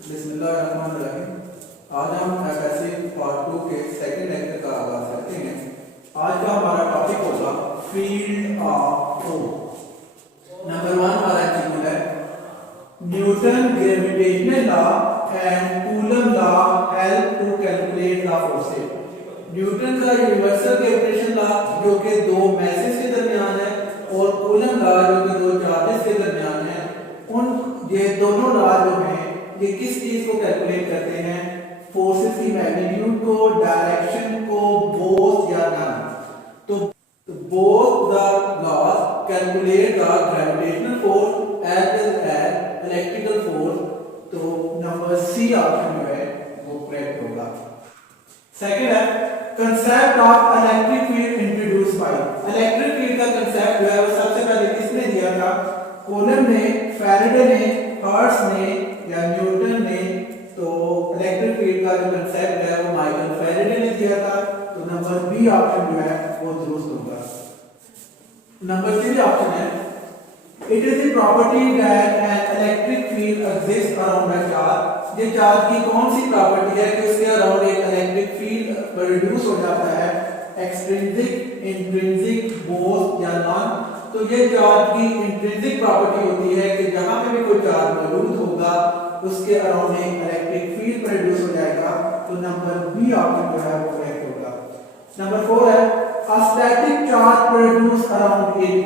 बिस्मिल्लाहिर्रहमानिर्रहीम। आज हम एफएससी पार्ट 2 के सेकंड लेक्चर का आगाज करते हैं। आज का हमारा टॉपिक होगा फील्ड ऑफ फोर्स। नंबर 1 हमारा चैप्टर है Newton gravitational law and Coulomb law help to calculate the forces. Newton का यूनिवर्सल ग्रेविटेशन लॉ जो कि दो मैसेज के दरमियान है और कूलम लॉ जो कि दो चार्जेस के दरमियान है, उन ये दोनों लॉ जो हैं ये किस चीज को कैलकुलेट करते हैं? फोर्सेस की मैग्नीट्यूड को, डायरेक्शन को, बोथ या नन। तो both the laws calculate the gravitational force as well as electrical force. तो नंबर सी ऑप्शन जो है वो करेक्ट होगा। सेकंड है concept of electric field introduce by. Electric field का कंसेप्ट जो है वो सबसे पहले किसने दिया था? कूलम ने, फैराडे ने, हर्ट्ज ने या न्यूटन ने। तो इलेक्ट्रिक फील्ड का जो कंसेप्ट है वो माइकल फैराडे ने दिया था। तो नंबर बी ऑप्शन जो है वो दुरुस्त होगा। नंबर 3 ऑप्शन है it is the property that an electric field exist around a charge. ये चार्ज की कौन सी प्रॉपर्टी है कि उसके अराउंड एक इलेक्ट्रिक फील्ड प्रोड्यूस हो जाता है? एक्सट्रिंसिक, इंट्रिंसिक, बोथ या नॉन। तो ये चार्ज की इंट्रिंसिक प्रॉपर्टी होती है कि जहां पे भी कोई चार्ज मौजूद होगा उसके अराउंड एक इलेक्ट्रिक फील्ड प्रोड्यूस हो जाएगा। तो नंबर बी ऑप्शन जो है वो करेक्ट होगा। नंबर 4 है a static charge produce around it.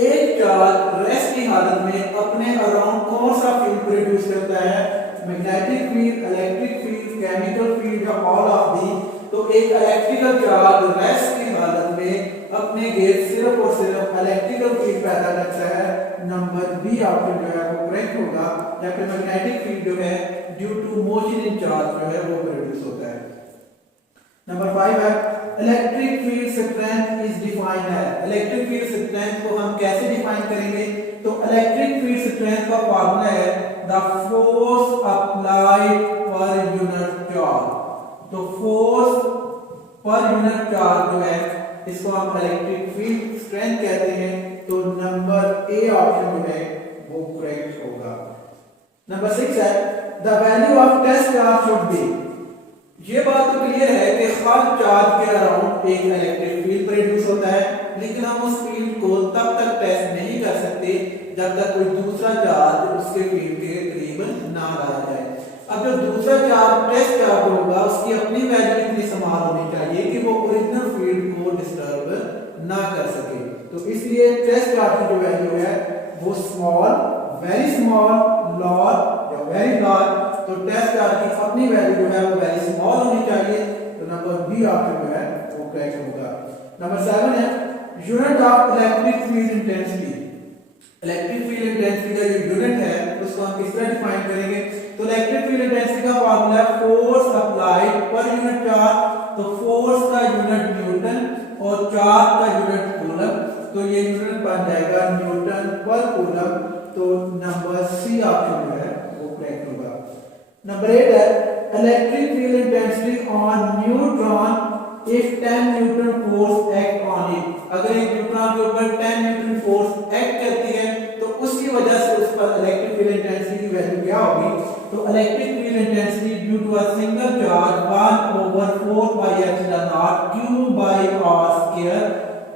एक चार्ज रेस्ट की हालत में अपने अराउंड कौन सा फील्ड प्रोड्यूस करता है? Magnetic field, electric field, chemical field या ऑल ऑफ दी। तो एक इलेक्ट्रिकल चार्ज रेस्ट की हालत में अपने गिर्द सिर्फ और सिर्फ इलेक्ट्रिकल फील्ड पैदा करता है। नंबर बी ऑप्शन जो है वो करेक्ट होगा। जबकि मैग्नेटिक फील्ड जो है due to motion in charge जो है वो प्रोड्यूस होता है। नंबर 5 है electric field strength is defined है। इलेक्ट्रिक फील्ड स्ट्रेंथ को हम कैसे डिफाइन करेंगे? तो इलेक्ट्रिक फील्ड स्ट्रेंथ का फार्मूला है the force applied per unit charge. तो फोर्स पर यूनिट चार्ज जो है इसको हम इलेक्ट्रिक फील्ड स्ट्रेंथ कहते हैं। तो नंबर ए ऑप्शन जो है वो करेक्ट होगा। नंबर 6 है the value of test charge should be. ये बात तो क्लियर है कि हर चार्ज के अराउंड एक इलेक्ट्रिक फील्ड प्रोड्यूस होता है, लेकिन हम उस फील्ड को तब तक टेस्ट नहीं कर सकते जब तक कोई दूसरा चार्ज उसके फील्ड के करीब ना लाया जाए। अब जो दूसरा चार्ज टेस्ट चार्ज होगा उसकी अपनी वैल्यू इतनी स्मॉल होनी चाहिए कि वो ओरिजिनल फील्ड को डिस्टर्ब ना कर सके। तो इसलिए टेस्ट चार्ज की जो वैल्यू है वो स्मॉल, वेरी स्मॉल, लार्ज या वेरी लार्ज। तो टेस्ट चार्ज की अपनी वैल्यू जो है वो वेरी स्मॉल होनी चाहिए। तो नंबर बी ऑप्शन जो है वो करेक्ट होगा। नंबर 7 है unit of electric field intensity. Electric field intensity का जो यूनिट है उसको हम किस तरह डिफाइन करेंगे? तो इलेक्ट्रिक फील्ड इंटेंसिटी का फार्मूला है force applied per unit charge. तो फोर्स का यूनिट न्यूटन और चार्ज का यूनिट कूलम। तो ये यूनिट बन जाएगा न्यूटन पर कूलम। तो नंबर सी ऑप्शन जो है वो करेक्ट होगा। नंबर 8 है electric field intensity on neutron if 10 Newton force act on it. अगर एक न्यूट्रॉन के ऊपर 10 न्यूटन फोर्स एक्ट करती है तो उसकी वजह से उस पर इलेक्ट्रिक फील्ड इंटेंसिटी की वैल्यू क्या होगी? तो electric field intensity due to a single charge 1/4πε0q/r²।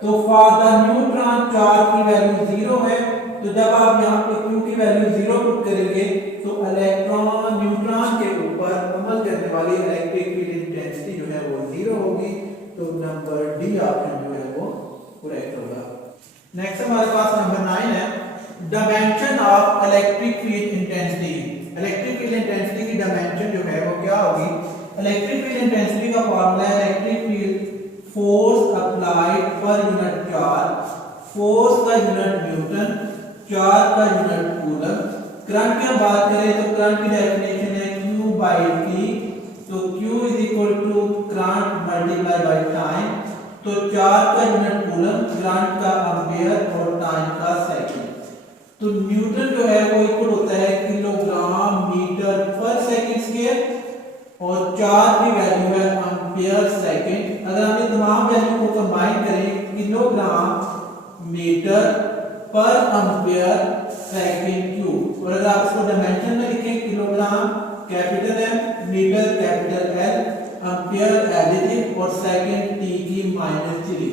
तो फॉर द न्यूट्रॉन चार्ज की वैल्यू 0 है। तो जब आप यहाँ पे q की वैल्यू 0 पुट करेंगे तो इलेक्ट्रॉन न्यूट्रॉन के ऊपर अमल करने वाली इलेक्ट्रिक फील्ड इंटेंसिटी जो है वो 0 होगी। तो नंबर डी ऑप्शन जो है वो करेक्ट होगा। नेक्स्ट हमारे पास नंबर 9 है dimension of electric field intensity. Electric field intensity की डायमेंशन जो है वो क्या होगी? इलेक्ट्रिक फील्ड इंटेंसिटी का फार्मूला है electric field force applied per unit charge. Force का यूनिट न्यूटन, चार्ज का यूनिट कूलम। करंट की बात करें तो करंट की डेफिनेशन है Q/T। तो Q is equal to current multiply by time. तो चार्ज का यूनिट कूलम, करंट का एंपियर और टाइम का सेकंड। तो न्यूटन जो है वो इक्वल होता है kilogram metre per second square और चार्ज की वैल्यू है एंपियर सेकंड। अगर हम ये तमाम वैल्यू को कंबाइन करें kilogram metre per ampere second cube. और अगर आप इसको डायमेंशन में लिखें किलोग्राम सेकंड t की -3।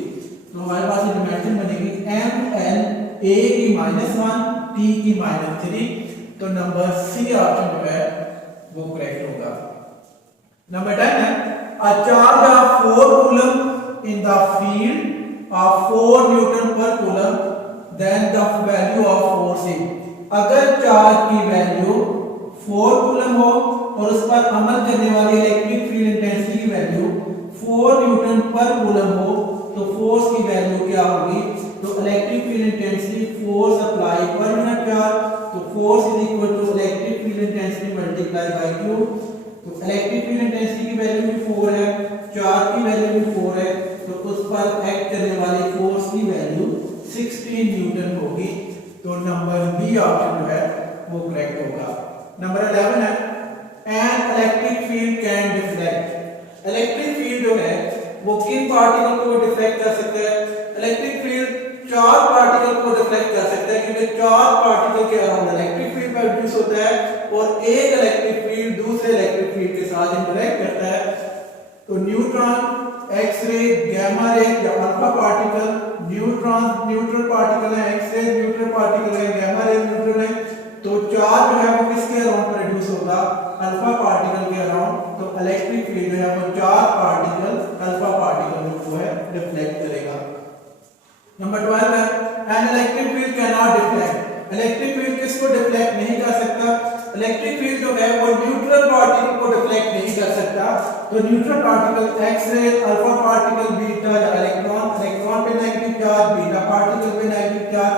तो हमारे पास ये डायमेंशन बनेगी mn a की -1 t की -3। तो नंबर सी ऑप्शन जो है वो करेक्ट होगा। नंबर 10 है a charge of 4 coulomb in the field of 4 newton per coulomb then the value of force is। अगर चार्ज की वैल्यू 4 कूलम हो और उस पर अमल करने वाली इलेक्ट्रिक फील्ड इंटेंसिटी की वैल्यू 4 न्यूटन पर कूलम हो तो फोर्स की वैल्यू क्या होगी? तो electric field intensity force apply पर यूनिट चार्ज, तो force is equal to electric field intensity multiply by q। तो इलेक्ट्रिक फील्ड इंटेंसिटी की वैल्यू भी 4 है, चार्ज की वैल्यू भी 4 है, तो उस पर एक्ट करने वाली फोर्स की वैल्यू 16 न्यूटन होगी। तो नंबर बी ऑप्शन जो है वो करेक्ट होगा। नंबर 11 है an electric field can deflect. Electric field जो है वो किन पार्टिकल को डिफ्लेक्ट कर सकता है? इलेक्ट्रिक फील्ड 4 पार्टिकल को डिफ्लेक्ट कर सकता है, क्योंकि 4 पार्टिकल के अराउंड इलेक्ट्रिक फील्ड प्रोड्यूस होता है और एक इलेक्ट्रिक फील्ड दूसरे इलेक्ट्रिक फील्ड के साथ इंटरेक्ट करता है। तो न्यूट्रॉन, एक्स-रे, गामा रे या alpha particle, neutron neutral particle है, एक्स-रे न्यूट्रल पार्टिकल है, गामा रे न्यूट्रल है। तो चार्ज जो है वो किसके अराउंड प्रोड्यूस होगा? अल्फा पार्टिकल के अराउंड। तो इलेक्ट्रिक फील्ड जो है वो 4 पार्टिकल अल्फा पार्टिकल को है डिफ्लेक्ट करेगा। नंबर 12 है an electric field can not deflect. Electric field किसको डिफ्लेक्ट नहीं कर सकता? इलेक्ट्रिक फील्ड जो है वो न्यूट्रल पार्टिकल को डिफ्लेक्ट नहीं कर सकता। तो neutral particle X-ray, alpha particle, beta या इलेक्ट्रॉन, इलेक्ट्रॉन पे नेगेटिव चार्ज, बीटा पार्टिकल पे नेगेटिव चार्ज,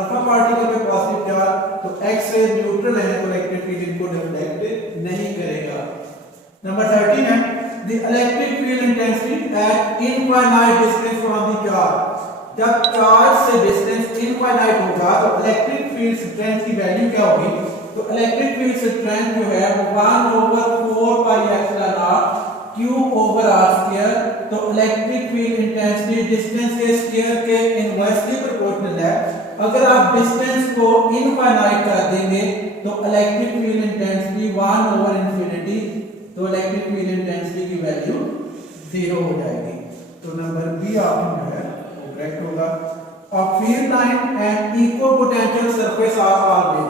अल्फा पार्टिकल पे पॉजिटिव चार्ज। तो एक्स-रे न्यूट्रल है तो इलेक्ट्रिक फील्ड इनको डिफ्लेक्ट नहीं करेगा। नंबर 13 है the electric field intensity eight infinite distance from the charge. जब चार्ज से डिस्टेंस इनफाइनाइट होगा तो इलेक्ट्रिक फील्ड स्ट्रेंथ की वैल्यू क्या होगी? तो इलेक्ट्रिक फील्ड स्ट्रेंथ जो है वो 1/4 pi epsilon r q over r square. तो इलेक्ट्रिक फील्ड इंटेंसिटी डिस्टेंस के स्क्वायर के इनवर्सली प्रोपोर्शनल है। अगर आप डिस्टेंस को इनफाइनाइट कर देंगे तो इलेक्ट्रिक फील्ड इंटेंसिटी 1/∞, तो इलेक्ट्रिक फील्ड इंटेंसिटी की वैल्यू 0 हो जाएगी। तो नंबर बी ऑप्शन जो है वो करेक्ट होगा। और field line and equal potential surface of orbit.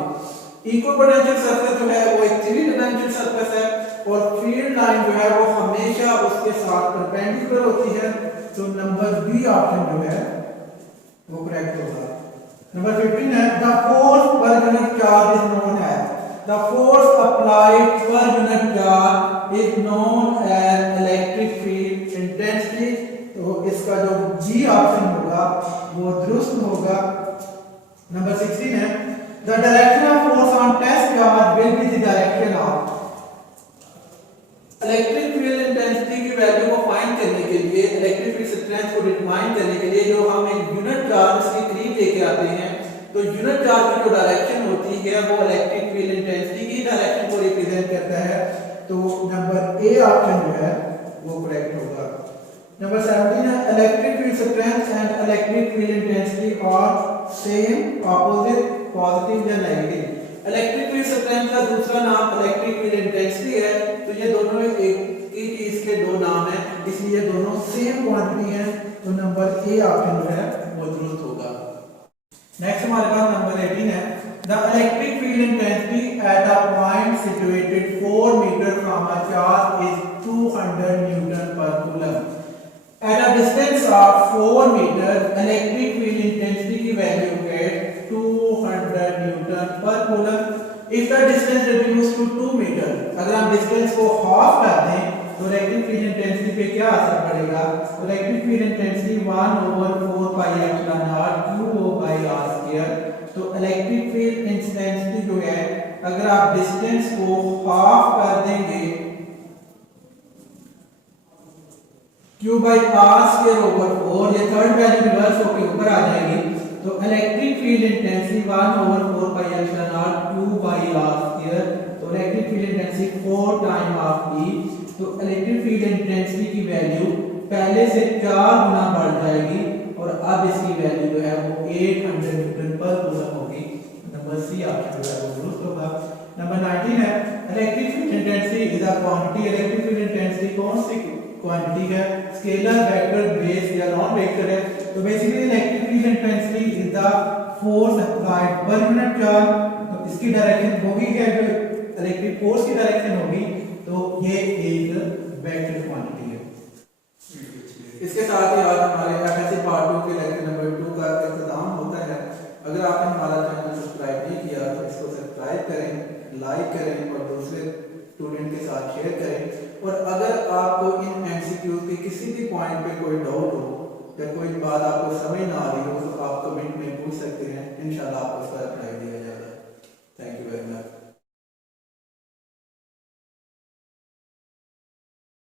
Equal potential surface जो है वो एक 3 डायमेंशनल सरफेस है और फील्ड लाइन जो है वो हमेशा उसके साथ परपेंडिकुलर होती है। तो नंबर बी ऑप्शन जो है वो करेक्ट होगा। नंबर 15 है the force per unit charge is known as. The force applied per unit charge is known as electric field intensity. तो इसका जो जी ऑप्शन होगा वो दुरुस्त होगा। नंबर 16 है the direction of force on test charge will be the direction of. Electric field intensity की value को फाइंड करने के लिए, इलेक्ट्रिक फील्ड स्ट्रेंथ को डिटरमाइन करने के लिए जो हम एक यूनिट चार्ज की करीब लेके आते हैं, तो यूनिट चार्ज की जो डायरेक्शन होती है वो इलेक्ट्रिक फील्ड इंटेंसिटी की डायरेक्शन को रिप्रेजेंट करता है। तो नंबर ए ऑप्शन जो है वो करेक्ट होगा। नंबर 17 है electric field strength and electric field intensity are same, opposite, positive या नेगेटिव। इलेक्ट्रिक फील्ड स्ट्रेंथ का दूसरा नाम इलेक्ट्रिक फील्ड इंटेंसिटी है। तो ये दोनों एक ही चीज के दो नाम हैं, इसलिए दोनों सेम क्वांटिटी हैं। तो नंबर ए ऑप्शन जो है वो दुरुस्त होगा। नेक्स्ट हमारे पास नंबर 18 है the electric field intensity at a point situated 4 metre from a charge is 200 newton पर coulomb. At a distance of 4 meter, electric field intensity की value है 200 Newton per coulomb. If the distance reduced to 2 meter, अगर हम distance को half कर दें तो electric field intensity पे क्या असर पड़ेगा? Electric field intensity 1/4 pi epsilon r q by r square। तो electric field intensity जो है अगर आप distance को half कर देंगे q by r square over 4, ये थर्ड वैल्यू रिवर्स होकर ऊपर आ जाएगी। तो electric field intensity 1/4 pi epsilon r q by r square। तो electric field intensity 4 time of e। तो इलेक्ट्रिक फील्ड इंटेंसिटी की वैल्यू पहले से 4 गुना बढ़ जाएगी और अब इसकी वैल्यू जो है वो 800 न्यूटन पर कूलम होगी। नंबर सी ऑप्शन जो है वो दुरुस्त होगा। नंबर 19 है electric field intensity is the quantity electric field intensity कौन सी क्वांटिटी है, स्केलर, वेक्टर, बेस या नॉन वेक्टर है। तो basically electric field intensity is the force applied per unit charge. तो इसकी डायरेक्शन होगी क्या, जो इलेक्ट्रिक फोर्स की डायरेक्शन होगी, तो ये एक वेक्टर क्वांटिटी है। इसके साथ ही आज हमारे एफएससी पार्ट 2 के लेक्चर नंबर 2 का इख्तिताम होता है। अगर आपने हमारा चैनल सब्सक्राइब नहीं किया तो इसको सब्सक्राइब करें, लाइक करें और दूसरे स्टूडेंट के साथ शेयर करें। और अगर आपको इन एमसीक्यू के किसी भी पॉइंट पे कोई डाउट हो या कोई बात आपको समझ ना आ रही हो तो आप कमेंट में पूछ सकते हैं, इंशाल्लाह आपको उसका रिप्लाई दिया जाएगा। Thank you very much.